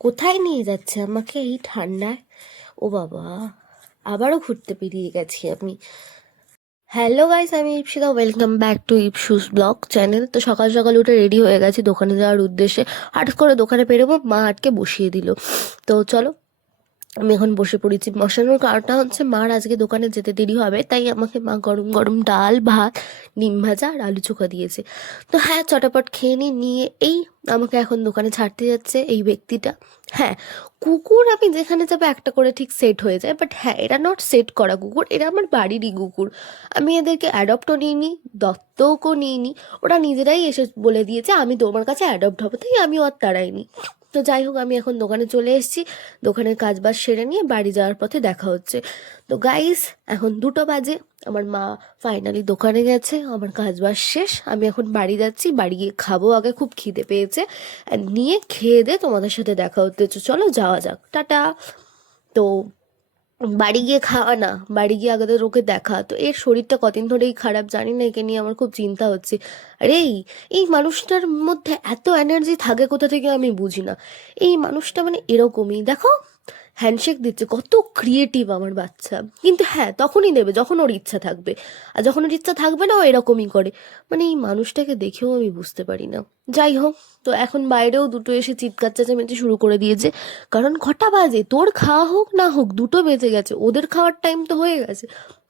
কোথায় নিয়ে যাচ্ছে আমাকে এই ঠান্ডায়? ও বাবা, আবারও ঘুরতে বেরিয়ে গেছি আমি। হ্যালো গাইস, আমি Ipsita, welcome back to Ipsu's blog channel. তো সকাল সকাল উঠে রেডি হয়ে গেছি দোকানে যাওয়ার উদ্দেশ্যে। হঠাৎ করে দোকানে বেরোবো, মা আটকে বসিয়ে দিল। তো চলো, আমি এখন বসে পড়েছি। বসানোর কারণটা হচ্ছে মার আজকে দোকানে যেতে দেরি হবে, তাই আমাকে মা গরম গরম ডাল ভাত, ডিম ভাজা আর আলু চোখা দিয়েছে। তো হ্যাঁ, চটাপট খেয়ে নিয়ে এই আমাকে এখন দোকানে ছাড়তে যাচ্ছে এই ব্যক্তিটা। হ্যাঁ, কুকুর আমি যেখানে যাবো একটা করে ঠিক সেট হয়ে যায়, বাট হ্যাঁ, এরা নট সেট করা কুকুর, এরা আমার বাড়িরই কুকুর। আমি এদেরকে অ্যাডপ্টও নিইনি, দত্তকও নিইনি। ওরা নিজেরাই এসে বলে দিয়েছে আমি তোমার কাছে অ্যাডপ্ট হবো, তাই আমিও আর তাড়াইনি। তো যাই হোক, আমি এখন দোকানে চলে এসেছি। দোকানের কাজ বাজ সেরে নিয়ে বাড়ি যাওয়ার পথে দেখা হচ্ছে। তো গাইস, এখন 2টো বাজে। আমার মা ফাইনালি দোকানে গেছে, আমার কাজ বাজ শেষ। আমি এখন বাড়ি যাচ্ছি, বাড়ি গিয়ে খাবো, আগে খুব খিদে পেয়েছে। আর নিয়ে খেয়ে দে তোমাদের সাথে দেখা হতে, চলো যাওয়া যাক, টাটা। তো বাড়ি গিয়ে খাওয়া না, বাড়ি গিয়ে আগে তো ওকে দেখা। তো এর শরীরটা কদিন ধরেই খারাপ, জানি না, একে নিয়ে আমার খুব চিন্তা হচ্ছে। আরে এই মানুষটার মধ্যে এত এনার্জি থাকে কোথা থেকে আমি বুঝি না। এই মানুষটা মানে এরকমই, দেখো হ্যান্ডশেক দিচ্ছে, কত ক্রিয়েটিভ আমার বাচ্চা। কিন্তু হ্যাঁ, তখনই দেবে যখন ওর ইচ্ছা থাকবে, আর যখন ওর ইচ্ছা থাকবে না ও এরকমই করে। মানে এই মানুষটাকে দেখেও আমি বুঝতে পারি না। যাই হোক, তো এখন বাইরেও দুটো এসে চিৎকার চেঁচামেচি শুরু করে দিয়েছে। কারণ কটা বাজে, তোর খাওয়া হোক না হোক 2টো বেজে গেছে, ওদের খাওয়ার টাইম তো হয়ে গেছে।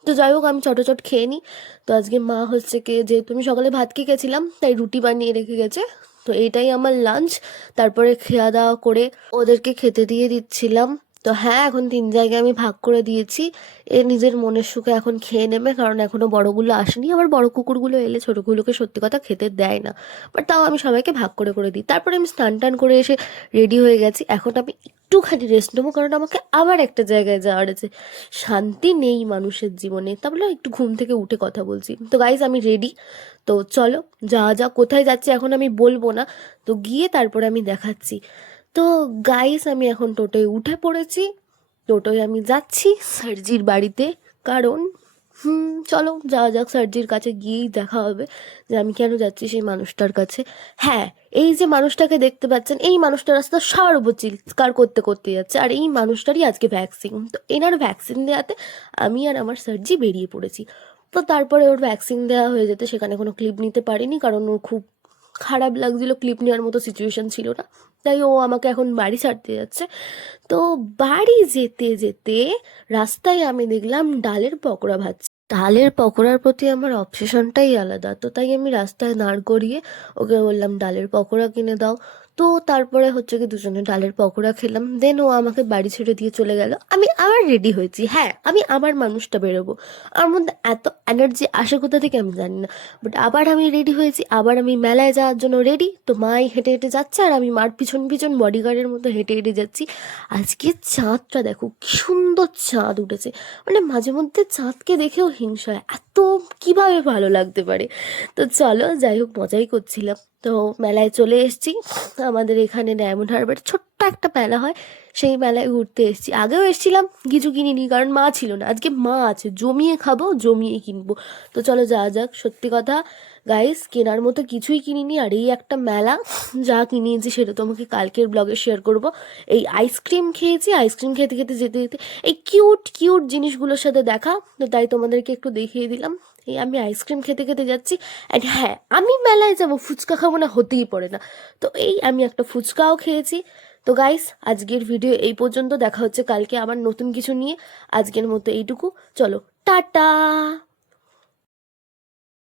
তো যাই হোক, আমি চটচট খেয়ে নিই। তো আজকে মা হচ্ছে কি, যেহেতু আমি সকালে ভাত খেয়ে গেছিলাম তাই রুটি বানিয়ে রেখে গেছে। তো এইটাই আমার লাঞ্চ। তারপরে খাওয়া দাওয়া করে ওদেরকে খেতে দিয়ে দিচ্ছিলাম। তো হ্যাঁ, এখন 3 জায়গায় আমি ভাগ করে দিয়েছি। এ নিজের মনের সুখে এখন খেয়ে নেবে, কারণ এখনো বড়গুলো আসেনি। আবার বড় কুকুরগুলো এলে ছোটগুলোকে সত্যি কথা খেতে দেয় না। বাট তাও আমি সবাইকে ভাগ করে করে দিই। তারপরে আমি স্নান টান করে এসে রেডি হয়ে গেছি। এখন আমি একটুখানি রেস্ট নেবো, কারণ আমাকে আবার একটা জায়গায় যাওয়ার আছে। শান্তি নেই মানুষের জীবনে, তাহলে একটু ঘুম থেকে উঠে কথা বলছি। তো গাইজ, আমি রেডি। তো চলো যাওয়া যাক। কোথায় যাচ্ছি এখন আমি বলবো না, তো গিয়ে তারপরে আমি দেখাচ্ছি। তো গাইস, আমি এখন টোটোয় উঠে পড়েছি। টোটোয় আমি যাচ্ছি সার্জির বাড়িতে। কারণ চলো যাওয়া যাক, সার্জির কাছে গিয়েই দেখা হবে যে আমি কেন যাচ্ছি সেই মানুষটার কাছে। হ্যাঁ, এই যে মানুষটাকে দেখতে পাচ্ছেন, এই মানুষটার রাস্তা সবার উপর চিৎকার করতে করতে যাচ্ছে, আর এই মানুষটারই আজকে ভ্যাকসিন। তো এনার ভ্যাকসিন দেওয়াতে আমি আর আমার সার্জি বেরিয়ে পড়েছি। তো তারপরে ওর ভ্যাকসিন দেওয়া হয়ে যেতে সেখানে কোনো ক্লিপ নিতে পারিনি, কারণ ও খুব খারাপ লাগছিল, ক্লিপ নেওয়ার মতো সিচুয়েশন ছিল না। তাই ও আমাকে এখন বাড়ি ছাড়তে যাচ্ছে। তো বাড়ি যেতে যেতে রাস্তায় আমি দেখলাম ডালের পকোড়া ভাজছে। ডালের পকোড়ার প্রতি আমার অবসেশনটাই আলাদা। তো তাই আমি রাস্তায় দাঁড় করিয়ে ওকে বললাম ডালের পকোড়া কিনে দাও। তো তারপরে হচ্ছে কি দুজনে ডালের পকোড়া খেলাম, দেন ও আমাকে বাড়ি ছেড়ে দিয়ে চলে গেল। আমি আবার রেডি হয়েছি। হ্যাঁ, আমি আবার মানুষটা বেরোবো, আমার মধ্যে এত এনার্জি আসে কোথা থেকে আমি জানি না। বাট আবার আমি রেডি হয়েছি, আবার আমি মেলায় যাওয়ার জন্য রেডি। তো মাই হেঁটে হেঁটে যাচ্ছে আর আমি মার পিছন পিছন বডিগার্ডের মতো হেঁটে হেঁটে যাচ্ছি। আজকে চাঁদটা দেখো কি সুন্দর চাঁদ উঠেছে। মানে মাঝে মধ্যে চাঁদকে দেখেও হিংসা হয়, এত কিভাবে ভালো লাগতে পারে। তো চলো যাই হোক, মজাই করছিলাম। তো মেলায় চলে এসেছি। আমাদের এখানে ডায়মন্ড হারবার ছোট্ট একটা মেলা হয়, সেই মেলায় ঘুরতে এসেছি। আগেও এসেছিলাম, কিছু কিনিনি, কারণ মা ছিল না। আজকে মা আছে, জমিয়ে খাবো, জমিয়ে কিনবো। তো চলো যাওয়া যাক। সত্যি কথা গাইস, কেনার মতো কিছুই কিনিনি, আর এই একটা মেলা। যা কিনিয়েছি সেটা তোমাকে কালকের ব্লগে শেয়ার করব। এই আইসক্রিম খেয়েছি, আইসক্রিম খেতে খেতে যেতে যেতে এই কিউট কিউট জিনিসগুলোর সাথে দেখা, তো তাই তোমাদেরকে একটু দেখিয়ে দিলাম। এই আমি আইসক্রিম খেতে খেতে যাচ্ছি। অ্যান্ড হ্যাঁ, আমি মেলায় যাব, ফুচকা খাবো না হতেই পারে না। তো এই আমি একটা ফুচকাও খেয়েছি। তো গাইস, আজকের ভিডিও এই পর্যন্ত। দেখা হচ্ছে কালকে আবার নতুন কিছু নিয়ে। আজকের মতো এইটুকু, চলো টাটা।